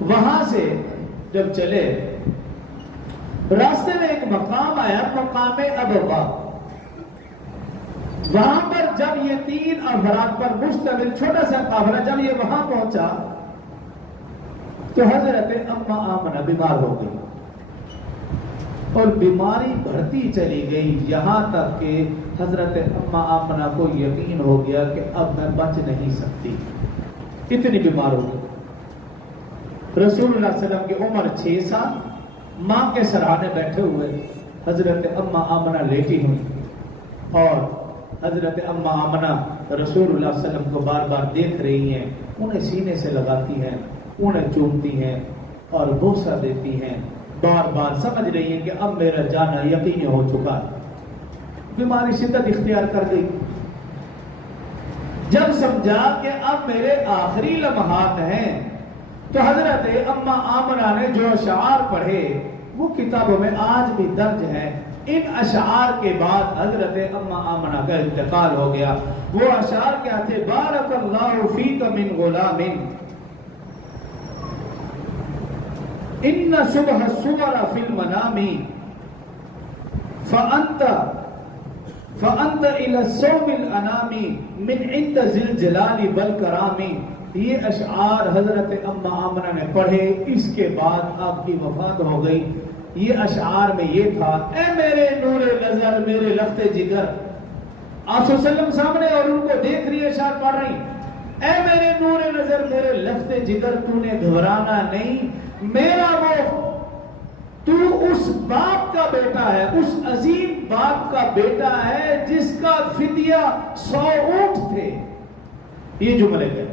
وہاں سے جب چلے راستے میں ایک مقام آیا، مقام ابوا۔ وہاں پر جب یہ 3 افراد پر مشتمل چھوٹا سا قافلہ جب یہ وہاں پہنچا تو حضرت اما آمنہ بیمار ہو گئی اور بیماری بڑھتی چلی گئی، یہاں تک کہ حضرت اما آمنہ کو یقین ہو گیا کہ اب میں بچ نہیں سکتی، اتنی بیمار ہو گئی۔ رسول اللہ صلی اللہ علیہ وسلم کی عمر 6 سال، ماں کے سرہانے بیٹھے ہوئے، حضرت اما آمنہ لیٹی ہوئی اور حضرت اما آمنہ رسول اللہ صلی اللہ علیہ وسلم کو بار بار دیکھ رہی ہیں، انہیں سینے سے لگاتی ہیں، انہیں چومتی ہیں اور بوسہ دیتی ہیں، بار بار سمجھ رہی ہیں کہ اب میرا جانا یقینی ہو چکا ہے، بیماری شدت اختیار کر گئی۔ جب سمجھا کہ اب میرے آخری لمحات ہیں تو حضرت اما آمنہ نے جو اشعار پڑھے وہ کتابوں میں آج بھی درج ہیں۔ ان اشعار کے بعد حضرت اما آمنہ کا انتقال ہو گیا۔ وہ اشعار کیا تھے؟ بارک اللہ فیک من غلام ان صبح الصبر فی المنام فانت الى الصوم الانام من عند ذی الجلال والکرام۔ یہ اشعار حضرت اما آمنہ نے پڑھے، اس کے بعد آپ کی وفات ہو گئی۔ یہ اشعار میں یہ تھا، اے میرے نور نظر میرے لخت جگر، آپ صلی اللہ علیہ وسلم سامنے اور ان کو دیکھ رہی ہے، اشعار پڑھ رہی، اے میرے نور نظر میرے لخت جگر، تو نے گھبرانا نہیں، میرا وہ تو اس باپ کا بیٹا ہے، اس عظیم باپ کا بیٹا ہے جس کا فدیہ 100 اونٹ تھے۔ یہ جملے ہیں،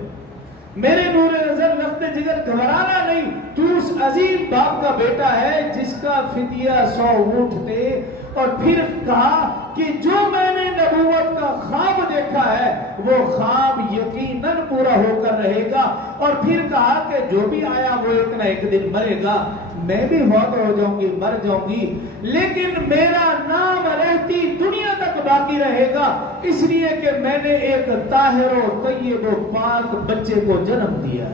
میرے نور نظر لخت جگر گھبرانا نہیں، تو اس عظیم باپ کا بیٹا ہے جس کا فدیہ 100 اونٹ تھے۔ اور پھر کہا کہ جو میں نے نبوت کا خواب دیکھا ہے وہ خواب یقیناً پورا ہو کر رہے گا۔ اور پھر کہا کہ جو بھی آیا وہ ایک نہ ایک دن مرے گا، میں بھی فوت ہو جاؤں گی، مر جاؤں گی، لیکن میرا نام رہتی دنیا تک باقی رہے گا، اس لیے کہ میں نے ایک طاہر و طیب و پاک بچے کو جنم دیا۔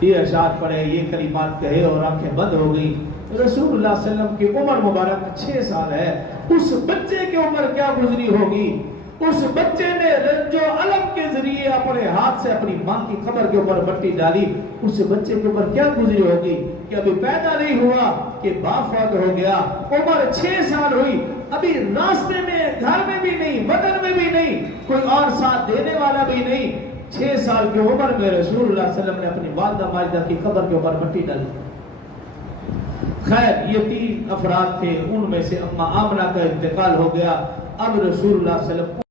یہ اشعار پڑھے، یہ کلمات کہے اور آنکھیں بند ہو گئی۔ رسول اللہ صلی اللہ علیہ وسلم کی عمر مبارک 6 سال ہے، اس بچے کی عمر کیا گزری ہوگی؟ اس بچے نے رنج و علم کے ذریعے اپنے ہاتھ سے اپنی ماں کی قبر کے اوپر مٹی ڈالی، اس بچے کے اوپر کیا گزری ہوگی کہ ابھی پیدا نہیں ہوا کہ باپ فوت ہو گیا، عمر 6 سال ہوئی، ابھی راستے میں گھر میں بھی نہیں، وطن میں بھی نہیں، کوئی اور ساتھ دینے والا بھی نہیں۔ 6 سال کی عمر میں رسول اللہ صلی اللہ علیہ وسلم نے اپنی والدہ ماجدہ کی قبر کے اوپر مٹی ڈالی۔ خیر، یہ 3 افراد تھے، ان میں سے اما آمنہ کا انتقال ہو گیا۔ اب رسول اللہ صلی اللہ علیہ وسلم